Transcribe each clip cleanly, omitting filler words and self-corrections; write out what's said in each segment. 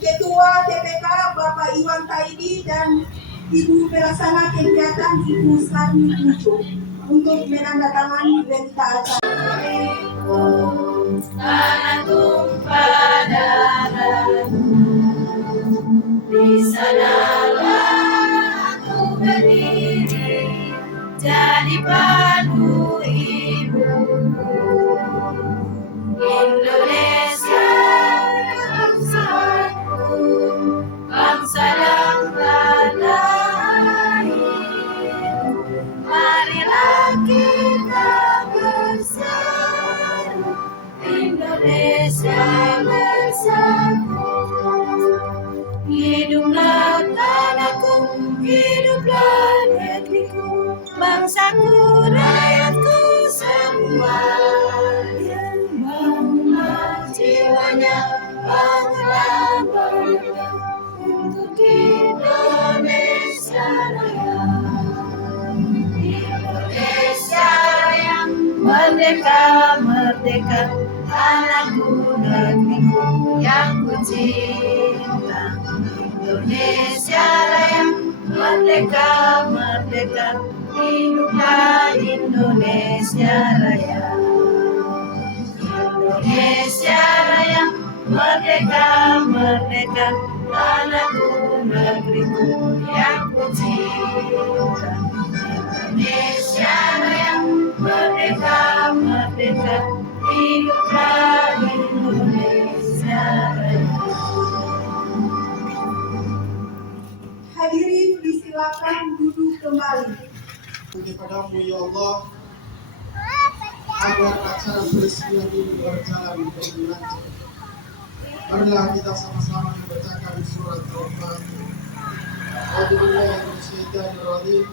Ketua TPK Bapak Iwan Taidi dan Ibu Pelaksana Kegiatan Ibu Sarmi Pujo untuk menandatangani berita acara. Karena tumpah darahmu, di sanalah aku berdiri, jadi padu ibuku. Indonesia bangsaku, bangsa yang tanah air. Marilah kita bersatu, Indonesia bersatu. Hiduplah tanahku, hiduplah negeriku, bangsaku, rakyatku semua. Bangunlah jiwanya, bangunlah bangga untuk Indonesia Raya. Indonesia Raya, merdeka, merdeka, tanahku, negeriku yang ku cinta. Indonesia Raya, merdeka, merdeka, hiduplah Indonesia Raya. Indonesia Raya, merdeka, merdeka, tanahku, negeriku yang ku cinta. Indonesia Raya, merdeka, merdeka, hiduplah Indonesia Raya. Hadirin disilakan duduk kembali. Kepadamu ya Allah, agar acara peresmian ini berjalan dengan lancar. Marilah kita sama-sama membacakan surat Al-Fatihah. A'udzubillahiminasyaitonirrajim.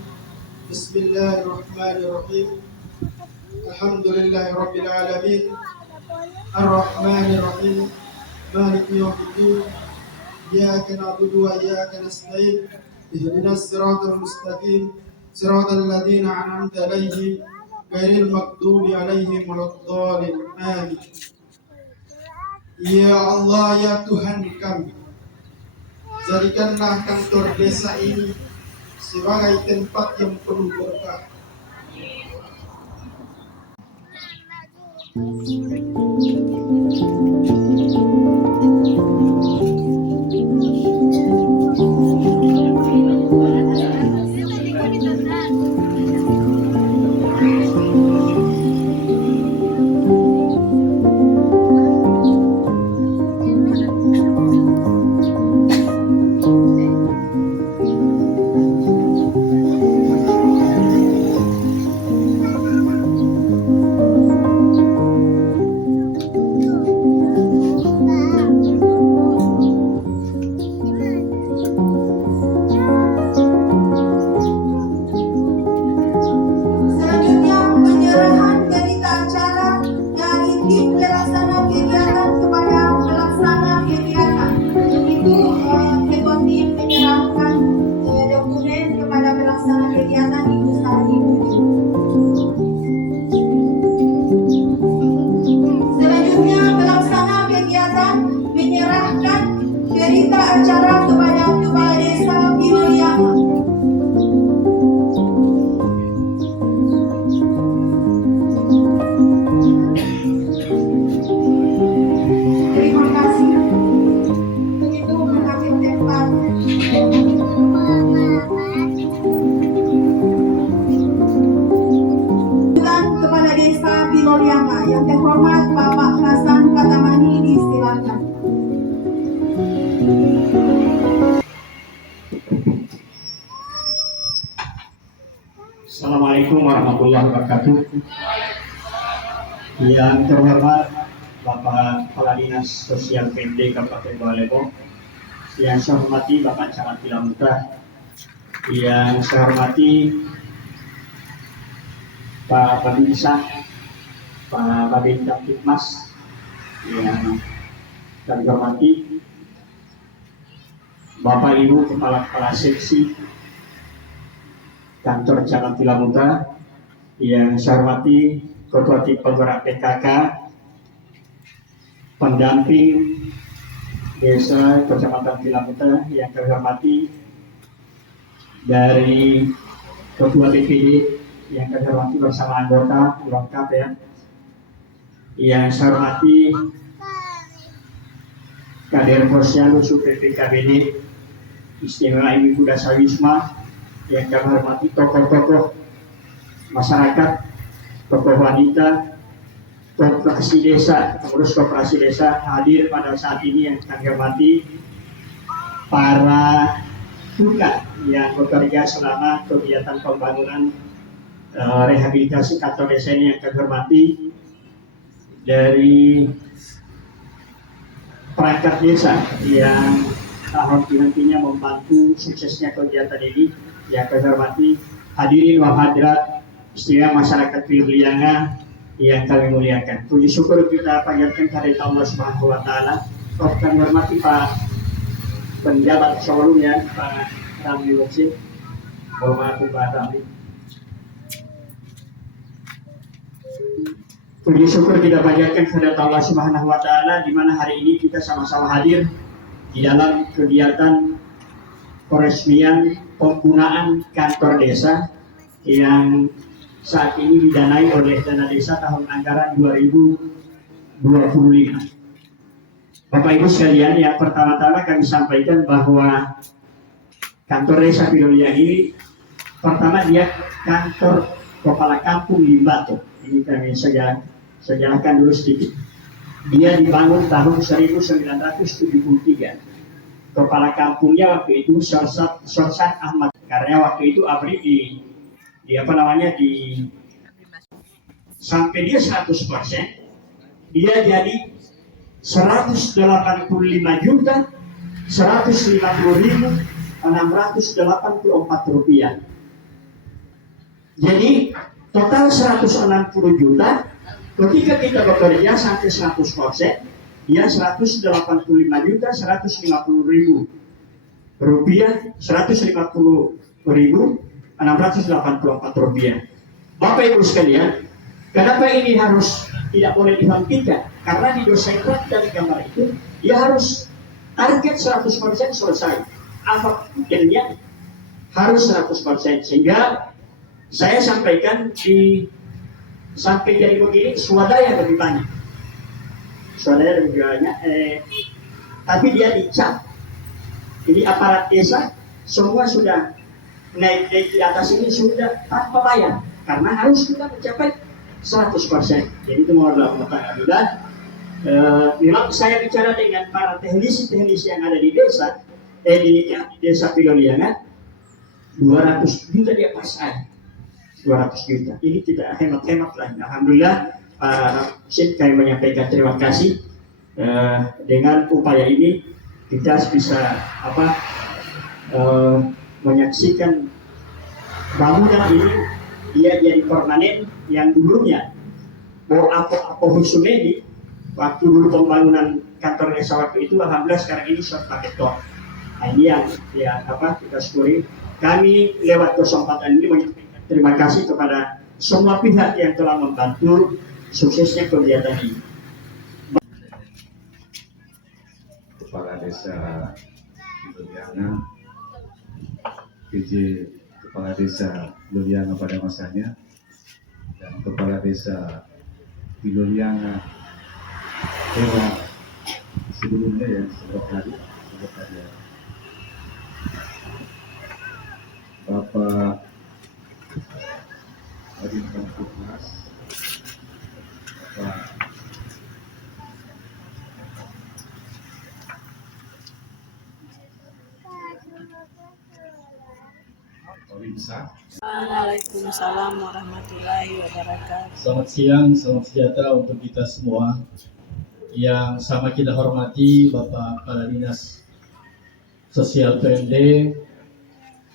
Bismillahirrahmanirrahim. Alhamdulillahirabbil alamin. Ar-Rahmanirrahim. Maliki yaumiddin. Iyyaka na'budu wa iyyaka nasta'in. Ihdinas siratal mustaqim. Siratal ladzina an'amta 'alaihim ghairil maghdubi 'alaihim waladdallin. Amin. Ya Allah, ya Tuhan kami, jadikanlah kantor desa ini sebagai tempat yang penuh berkah. Yang terhormat Bapak Hasan Katamani, disilakan. Assalamualaikum warahmatullahi wabarakatuh. Yang terhormat Bapak Kepala Dinas Sosial PT Kabupaten Bawalebo, yang saya hormati Bapak Camat Pilamuta, yang saya hormati Pak Babinsa, Pak Babin Kapitmas, yang kami hormati Bapak Ibu Kepala Seksi Kantor Camat Pilamuta, yang saya hormati Ketua Tim Penggerak PKK, pendamping Desa Kecamatan Tilamuta yang kami hormati, dari Ketua DPD yang kami hormati bersama anggota lengkap ya. Yang saya hormati Kader Posyandu PPKBD Istimewa Ibu Dasar Wisma, yang kami hormati tokoh-tokoh masyarakat, tokoh wanita, koperasi desa, pengurus koperasi desa hadir pada saat ini yang kami hormati, para tukang yang bekerja selama kegiatan pembangunan rehabilitasi kantor desa ini yang kami hormati, dari perangkat desa yang tahun nantinya membantu suksesnya kegiatan ini yang kami hormati, hadirin wa hadirat istimewa masyarakat Piliblianga yang kami muliakan. Puji syukur kita panjatkan kepada Allah Subhanahu wa taala. Kami hormati Pak penjabat sebelumnya, Pak Ramli Wakil, hormati Pak Ramli. Puji syukur kita panjatkan kepada Allah Subhanahu wa taala di mana hari ini kita sama-sama hadir di dalam kegiatan peresmian penggunaan kantor desa yang saat ini didanai oleh dana desa tahun anggaran 2025. Bapak Ibu sekalian, yang pertama-tama kami sampaikan bahwa kantor desa Piliblianga ini pertama dia kantor kepala kampung Limbato. Ini kami sejarahkan dulu sedikit. Dia dibangun tahun 1973. Kepala kampungnya waktu itu Sorsan Ahmad, karena waktu itu ABRI sampai dia 100%, dia jadi 180.150.684 rupiah. Jadi total 160 juta. Ketika kita bekerja sampai 100%, dia 185.150.000 rupiah, 150.684 rupiah. Bapak Ibu sekalian, kenapa ini harus tidak boleh dihentikan? Karena di dosen dari gambar itu, dia harus target 100% selesai. Apa pikirnya harus 100%, sehingga saya sampaikan sampai jadi begini, swadaya lebih banyak. Swadaya lebih banyak, tapi dia dicap. Ini aparat desa semua sudah naik di atas ini sudah tanpa bayar, karena harus kita mencapai 100%. Jadi itu mohon maaf. Dan memang saya bicara dengan para teknisi yang ada di desa, di desa Piliblianga, 200 juta dia pas air. 200 juta. Ini kita hemat-hemat lah. Alhamdulillah, kami menyampaikan terima kasih. Dengan upaya ini kita bisa menyaksikan bangunan ini dia jadi permanen. Yang dulunya Apo Husumedi waktu dulu pembangunan kantor desa waktu itu, alhamdulillah sekarang ini sudah pakai top. Nah, ini yang kita syukuri. Kami lewat kesempatan ini menyampaikan terima kasih kepada semua pihak yang telah membantu suksesnya kegiatan ini. Kepala Desa Piliblianga, PJ Kepala Desa Piliblianga pada masanya, dan Kepala Desa Piliblianga era sebelumnya ya, sebelum tadi Bapak Adin Kamtipnas, Bapak Waalaikumsalam warahmatullahi wabarakatuh. Selamat siang, salam sejahtera untuk kita semua. Yang sama kita hormati Bapak Kepala Dinas Sosial PMD,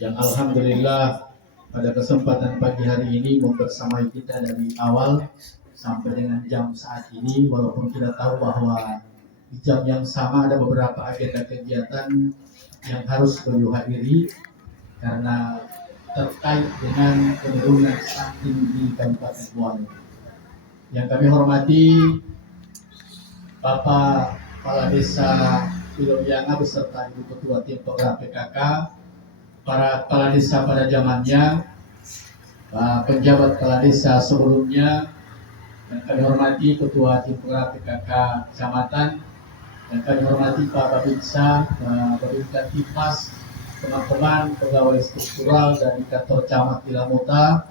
yang alhamdulillah pada kesempatan pagi hari ini membersamai kita dari awal sampai dengan jam saat ini, walaupun kita tahu bahwa di jam yang sama ada beberapa agenda kegiatan yang harus beliau hadiri karena terkait dengan penurunan stunting di Kabupaten Buane. Yang kami hormati Bapak Kepala Desa Pilolianga beserta Ibu Ketua Tim Penggerak PKK, para kepala desa pada zamannya, penjabat kepala desa sebelumnya, dan kami hormati Ketua Tim Penggerak PKK Kecamatan, dan kami hormati Pak Babinsa, Babinsa Timas, teman-teman pegawai struktural dari kantor camat di Lamuta,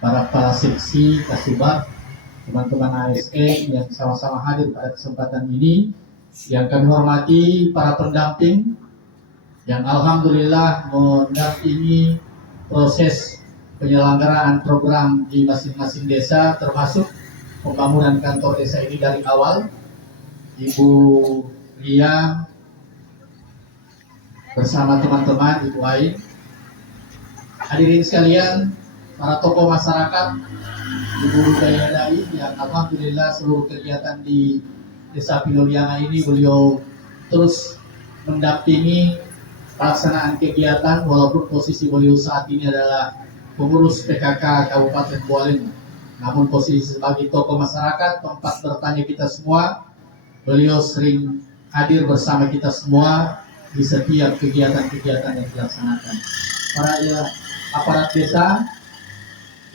para kepala seksi Kasubat, teman-teman ASN yang sama-sama hadir pada kesempatan ini, yang kami hormati para pendamping yang alhamdulillah mendampingi proses penyelenggaraan program di masing-masing desa, termasuk pembangunan kantor desa ini dari awal. Ibu Ria bersama teman-teman, Ibu Ain, hadirin sekalian, para tokoh masyarakat, Ibu Daya Dai, yang alhamdulillah seluruh kegiatan di Desa Pilolianga ini beliau terus mendampingi pelaksanaan kegiatan, walaupun posisi beliau saat ini adalah pengurus PKK Kabupaten Bualim. Namun posisi sebagai tokoh masyarakat, tempat bertanya kita semua, beliau sering hadir bersama kita semua di setiap kegiatan-kegiatan yang dilaksanakan. Para aparat desa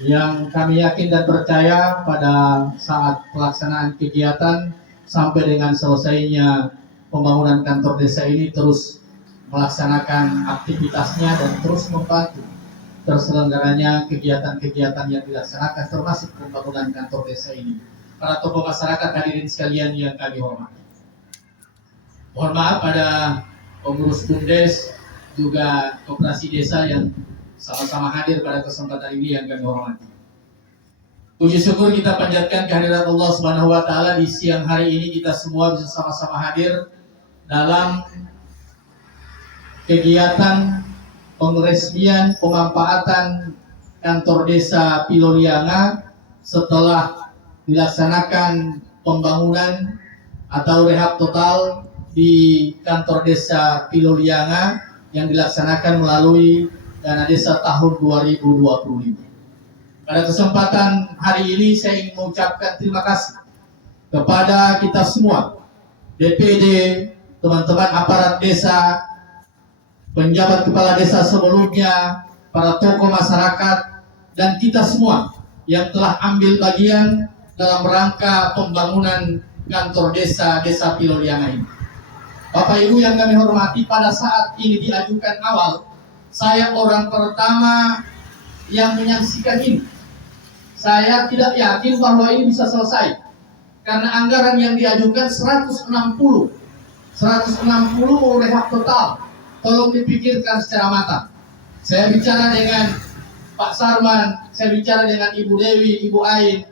yang kami yakin dan percaya pada saat pelaksanaan kegiatan sampai dengan selesainya pembangunan kantor desa ini terus melaksanakan aktivitasnya dan terus membantu terselenggaranya kegiatan-kegiatan yang dilaksanakan termasuk pembangunan kantor desa ini. Para tokoh masyarakat hadirin sekalian yang kami hormati. Mohon maaf pada pengurus BUMDes juga koperasi desa yang sama-sama hadir pada kesempatan ini yang kami hormati. Puji syukur kita panjatkan kehadirat Allah Subhanahu wa taala di siang hari ini kita semua bisa sama-sama hadir dalam kegiatan pengresmian pemanfaatan kantor desa Pilolianga setelah dilaksanakan pembangunan atau rehab total di kantor desa Pilolianga yang dilaksanakan melalui dana desa tahun 2025. Pada kesempatan hari ini saya ingin mengucapkan terima kasih kepada kita semua, DPD, teman-teman aparat desa, penjabat kepala desa sebelumnya, para tokoh masyarakat, dan kita semua yang telah ambil bagian dalam rangka pembangunan kantor desa Pilolianga ini. Bapak Ibu yang kami hormati, pada saat ini diajukan awal, saya orang pertama yang menyaksikan ini. Saya tidak yakin bahwa ini bisa selesai karena anggaran yang diajukan 160 mau rehab total. Tolong dipikirkan secara matang. Saya bicara dengan Pak Sarman, saya bicara dengan Ibu Dewi, Ibu Ain,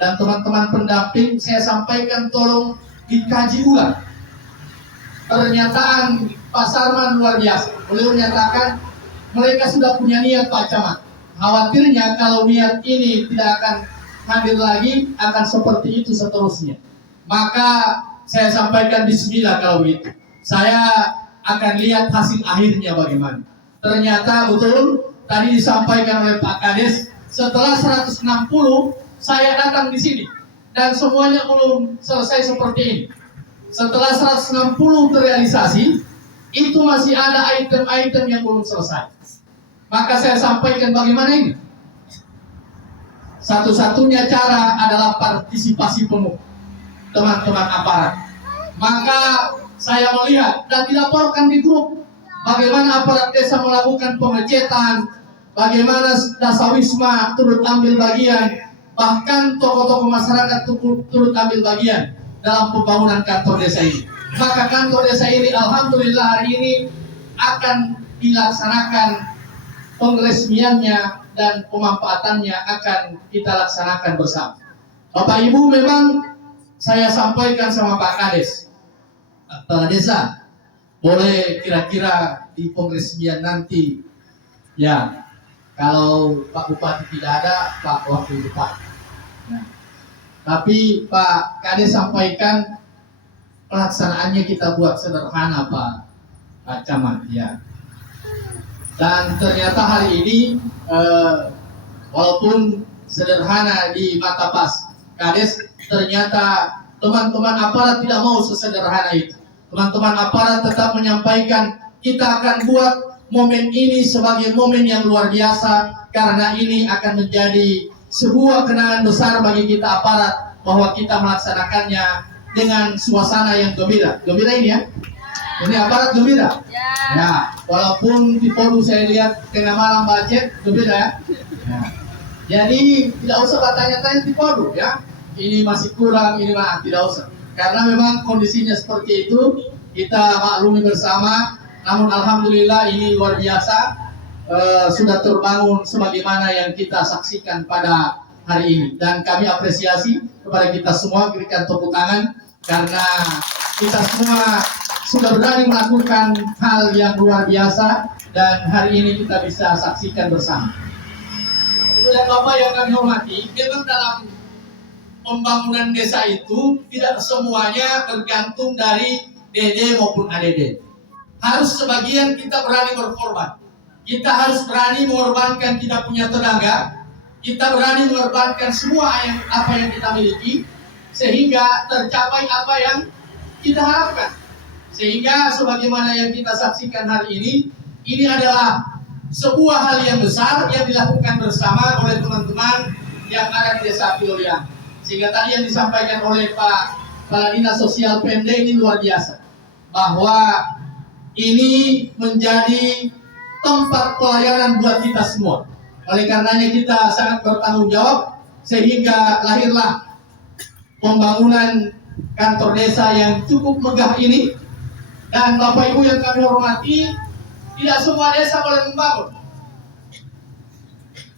dan teman-teman pendamping. Saya sampaikan tolong dikaji ulang. Pernyataan Pak Sarman luar biasa. Beliau menyatakan mereka sudah punya niat Pak Camat. Khawatirnya kalau niat ini tidak akan hadir lagi, akan seperti itu seterusnya. Maka saya sampaikan bismillah kalau begitu. Saya akan lihat hasil akhirnya bagaimana. Ternyata betul tadi disampaikan oleh Pak Kades, setelah 160 saya datang di sini dan semuanya belum selesai seperti ini. Setelah 160 terrealisasi, itu masih ada item-item yang belum selesai. Maka saya sampaikan bagaimana ini. Satu-satunya cara adalah partisipasi penuh teman-teman aparat. Maka saya melihat dan dilaporkan di grup bagaimana aparat desa melakukan pengecetan, bagaimana Dasawisma turut ambil bagian, bahkan tokoh-tokoh masyarakat turut ambil bagian dalam pembangunan kantor desa ini. Maka kantor desa ini alhamdulillah hari ini akan dilaksanakan pengresmiannya dan pemanfaatannya akan kita laksanakan bersama. Bapak Ibu, memang saya sampaikan sama Pak Kades, kepala desa, boleh kira-kira di pengresmian nanti, ya kalau Pak Bupati tidak ada, Pak Wakil Bupati. Nah, tapi Pak Kades sampaikan pelaksanaannya kita buat sederhana Pak Camat, ya. Dan ternyata hari ini walaupun sederhana di mata Pak Kades, ternyata teman-teman aparat tidak mau sesederhana itu. teman-teman aparat tetap menyampaikan kita akan buat momen ini sebagai momen yang luar biasa, karena ini akan menjadi sebuah kenangan besar bagi kita aparat bahwa kita melaksanakannya dengan suasana yang gembira. Gembira ini ya? Ini aparat gembira? Ya, walaupun di Podu saya lihat tengah malam budget, gembira ya? Ya. Jadi tidak usah bertanya-tanya di Podu ya. Ini masih kurang, ini mah tidak usah. Karena memang kondisinya seperti itu, kita maklumi bersama. Namun alhamdulillah ini luar biasa. Sudah terbangun sebagaimana yang kita saksikan pada hari ini, dan kami apresiasi kepada kita semua, berikan tepuk tangan karena kita semua sudah berani melakukan hal yang luar biasa dan hari ini kita bisa saksikan bersama. Ibu dan Bapak yang kami hormati, memang dalam pembangunan desa itu tidak semuanya tergantung dari DD maupun ADD. Harus sebagian kita berani berkorban. Kita harus berani mengorbankan kita punya tenaga, kita berani mengorbankan semua apa yang kita miliki, sehingga tercapai apa yang kita harapkan. Sehingga sebagaimana yang kita saksikan hari ini adalah sebuah hal yang besar yang dilakukan bersama oleh teman-teman yang ada di Desa Piloliang. Sehingga tadi yang disampaikan oleh Pak Kepala Dinas Sosial Pemda ini luar biasa, bahwa ini menjadi tempat pelayanan buat kita semua. Oleh karenanya kita sangat bertanggung jawab sehingga lahirlah pembangunan kantor desa yang cukup megah ini. Dan Bapak Ibu yang kami hormati, tidak semua desa boleh membangun.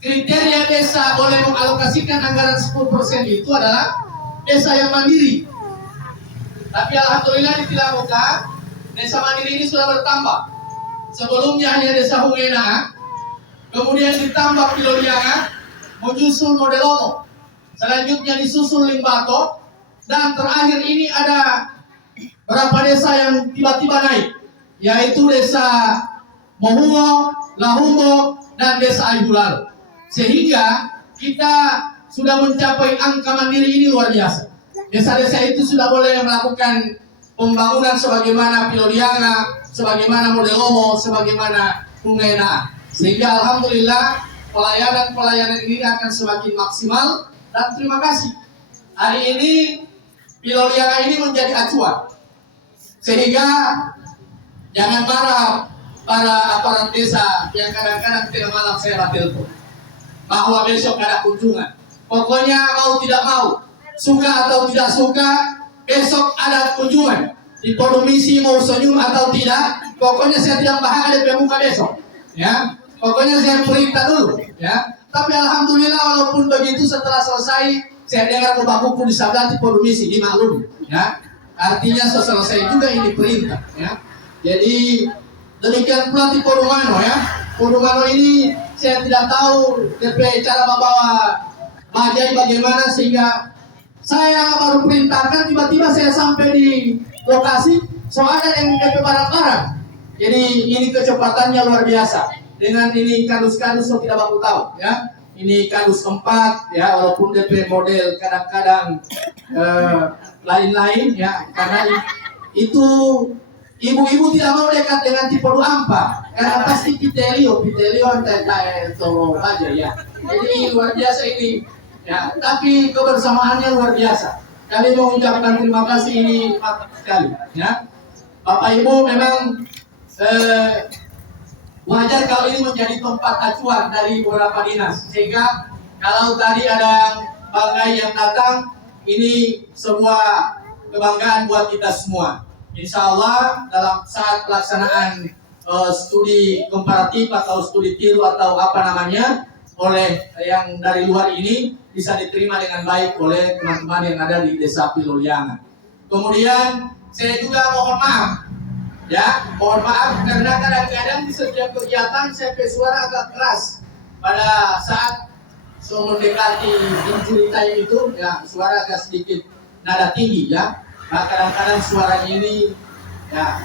Kriteria desa boleh mengalokasikan anggaran 10% itu adalah desa yang mandiri. Tapi alhamdulillah di Tilaroka, desa mandiri ini sudah bertambah. Sebelumnya hanya desa Hungena, kemudian ditambah Pilolianga, menyusul Modelomo, selanjutnya disusul Limbato, dan terakhir ini ada berapa desa yang tiba-tiba naik, yaitu desa Mohungo, Lahumbo, dan desa Aibulal. Sehingga kita sudah mencapai angka mandiri ini luar biasa. Desa-desa itu sudah boleh melakukan pembangunan sebagaimana Pilolianga, sebagaimana Modelomo, sebagaimana Hungena. Sehingga alhamdulillah pelayanan ini akan semakin maksimal, dan terima kasih. Hari ini Pilolianga ini menjadi acuan. Sehingga jangan marah para aparat desa yang kadang-kadang tengah malam saya telepon bahwa besok ada kunjungan. Pokoknya mau tidak mau, suka atau tidak suka, besok ada kunjungan. Di Podumisi mau senyum atau tidak, pokoknya saya tidak bahagia di muka besok. Ya, pokoknya saya perintah dulu. Ya, tapi alhamdulillah walaupun begitu setelah selesai, saya dengar Bapak Kuku di sebelah di Podumisi dimaklumi. Ya, artinya selesai juga ini perintah. Ya, jadi demikian pula di Podumano ya. Podumano ini saya tidak tahu DP cara membawa bajai bagaimana sehingga saya baru perintahkan tiba-tiba saya sampai di lokasi soalnya yang DP barang-barang. Jadi ini kecepatannya luar biasa. Dengan ini kardus-kardus so tidak baku tahu ya. Ini kardus 4 ya, walaupun DP model kadang-kadang lain-lain ya, karena itu ibu-ibu tidak mau dekat dengan tipe ampa karena pasti pitelio atau aja ya. Jadi luar biasa ini ya, tapi kebersamaannya luar biasa. Kami mengucapkan terima kasih ini sekali ya. Bapak Ibu memang wajar kalau ini menjadi tempat acuan dari beberapa dinas, sehingga kalau tadi ada banggai yang datang, ini sebuah kebanggaan buat kita semua. Insya Allah dalam saat pelaksanaan studi komparatif atau studi tiru atau apa namanya oleh yang dari luar ini bisa diterima dengan baik oleh teman-teman yang ada di Desa Pilolianga. Kemudian saya juga mohon maaf ya, mohon maaf karena kadang-kadang di setiap kegiatan saya suara agak keras pada saat mendekati injury time itu ya, suara agak sedikit nada tinggi ya. Nah, kadang-kadang suaranya ini ya,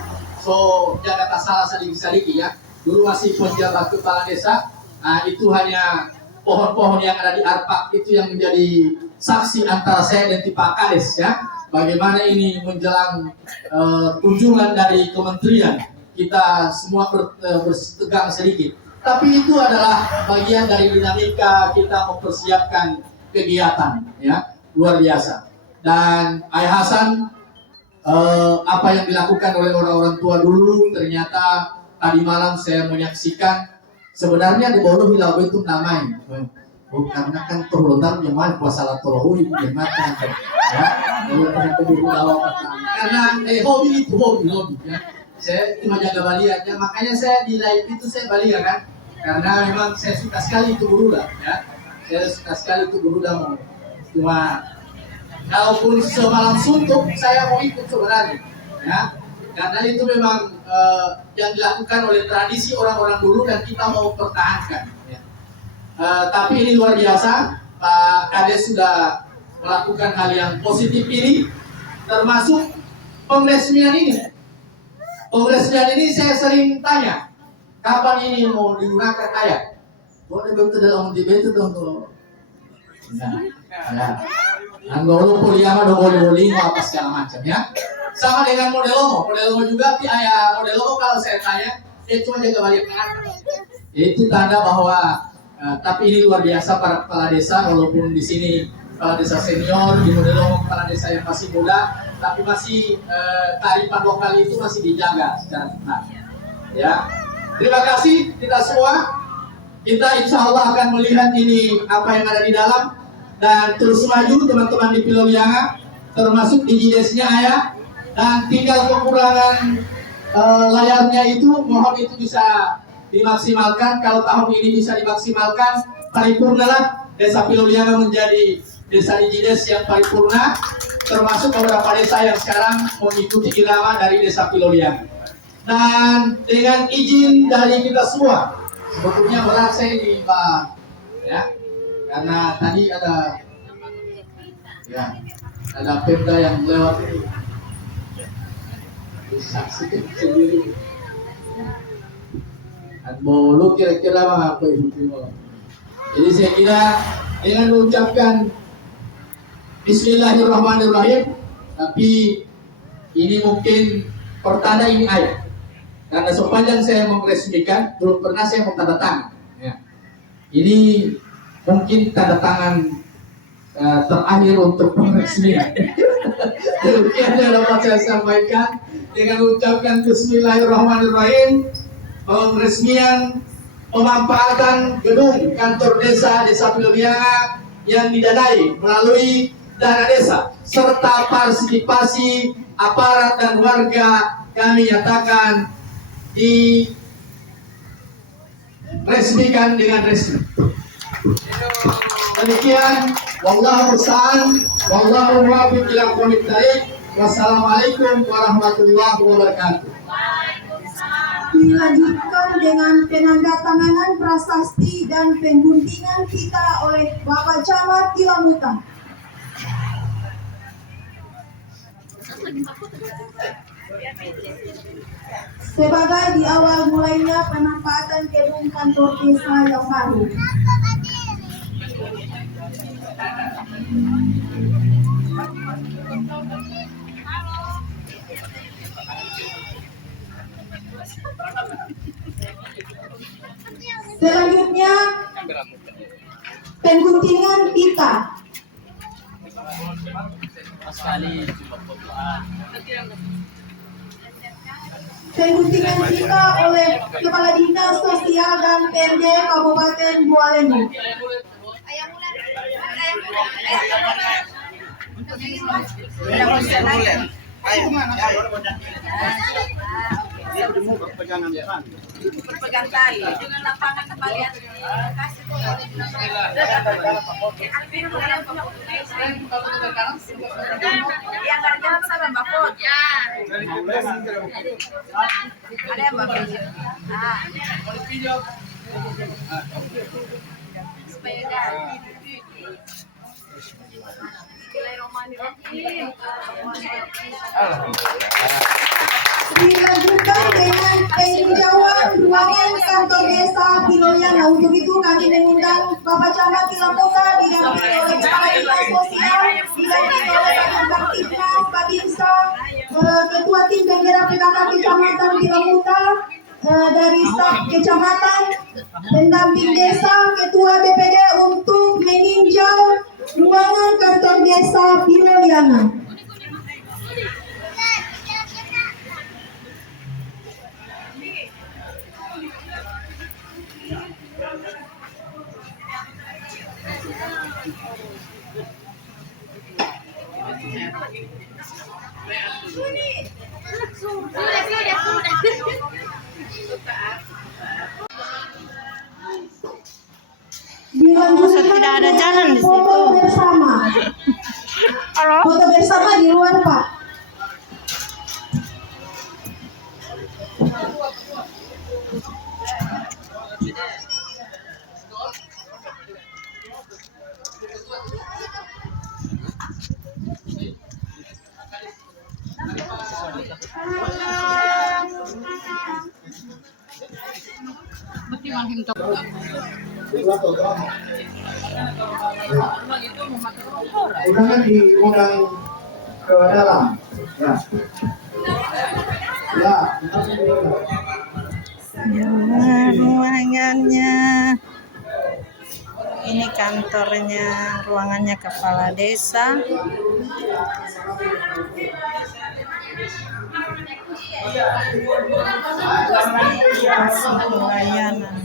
jaga tak salah sedikit-sedikit ya. Dulu masih penjabat kepala desa, nah, itu hanya pohon-pohon yang ada di Arpak itu yang menjadi saksi antara saya dan Pak Kades ya. Bagaimana ini menjelang kunjungan dari kementerian, kita semua bertegang sedikit. Tapi itu adalah bagian dari dinamika kita mempersiapkan kegiatan ya, luar biasa. Dan Ayah Hasan, apa yang dilakukan oleh orang-orang tua dulu, ternyata tadi malam saya menyaksikan sebenarnya di bawah hilau itu namanya. Oh, karena kan turundan yang mana puasa tolohui yang makan ya, karena hobi itu hobi ya. Saya cuma jaga balian ya, makanya saya di live itu saya balian kan, karena memang saya suka sekali itu berulang ya, saya suka sekali itu berulang. Cuma kalaupun semalam suntuk saya mau ikut sebenarnya ya, karena itu memang yang dilakukan oleh tradisi orang-orang dulu dan kita mau pertahankan ya. Tapi ini luar biasa, Pak Kades sudah melakukan hal yang positif ini, termasuk pengresmian ini. Pengresmian ini saya sering tanya, kapan ini mau digunakan ayah? Boleh betul dalam itu dong tuh. Ya. Anggolo poliama do boleh apa segala macam ya. Sama dengan modelomo juga ayah modelomo kalau saya tanya, dia cuma jaga balik ke atas. Itu tanda bahwa tapi ini luar biasa para kepala desa, walaupun di sini kepala desa senior, di Modelomo kepala desa yang masih muda, tapi masih kearifan lokal itu masih dijaga secara benar. Ya, terima kasih kita semua. Kita insya Allah akan melihat ini apa yang ada di dalam dan terus maju teman-teman di Pilolianga, termasuk di Jidesnya Ayah, dan tinggal kekurangan layarnya itu, mohon itu bisa dimaksimalkan. Kalau tahun ini bisa dimaksimalkan, paripurnalah Desa Pilolianga menjadi desa Jides yang paripurna, termasuk beberapa desa yang sekarang mengikuti irama dari Desa Pilolianga. Dan dengan izin dari kita semua, sebetulnya berat saya ini Pak ya, karena tadi ada Pemda yang lewat ini, disaksikan sendiri. Bolu kira-kira apa itu? Jadi saya kira dengan mengucapkan Bismillahirrahmanirrahim, tapi ini mungkin pertanda ini ayat, karena sepanjang saya meresmikan belum pernah saya tanda tangan. Ya. Ini mungkin tanda tangan terakhir untuk peresmian. Demikian yang dapat saya sampaikan dengan mengucapkan Bismillahirrahmanirrahim. Peresmian pemanfaatan gedung kantor desa Pilolianga yang didanai melalui dana desa serta partisipasi aparat dan warga kami nyatakan diresmikan dengan resmi. Demikian, wallahu musta'an, wallahu muwaffiq ila aqwamit thariq. Wassalamualaikum warahmatullahi wabarakatuh. Dilanjutkan dengan penandatanganan prasasti dan pengguntingan kita oleh Bapak Camat Kilamutan. Sebagai di awal mulainya pemanfaatan gedung kantor desa yang baru. Selanjutnya pengguntingan pita. Pengguntingan pita oleh Kepala Dinas Sosial dan PRD Kabupaten Bualembu. Berpegang tali dengan lapangan kembalian kasih yang kerja sama Mbak Fod ada yang Mbak Fod supaya Bismillahirrahmanirrahim. Dilanjutkan dengan peninjauan ruangan kantor desa Piloyana. Untuk itu kami mengundang Bapak Camat Kilamuka didampingi oleh Kepala Dinas Sosial, didampingi oleh Bapak Kamtibnas, Babinsa, Ketua Tim Penggerak PKK Kecamatan Kilamuka, dari staf kecamatan, pendamping desa, Ketua BPD untuk meninjau ruangan kantor desa Piloyana. Dilanjutkan tidak ada jalan di situ. foto bersama. Foto bersama di luar, Pak. Undangan diundang ke dalam. Ya. Ya. Ruangannya ini kantornya, ruangannya kepala desa. Pelayanan.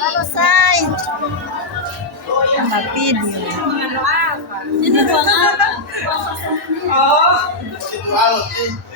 Selesai. Tambah video. Ini ruang apa? Assalamualaikum.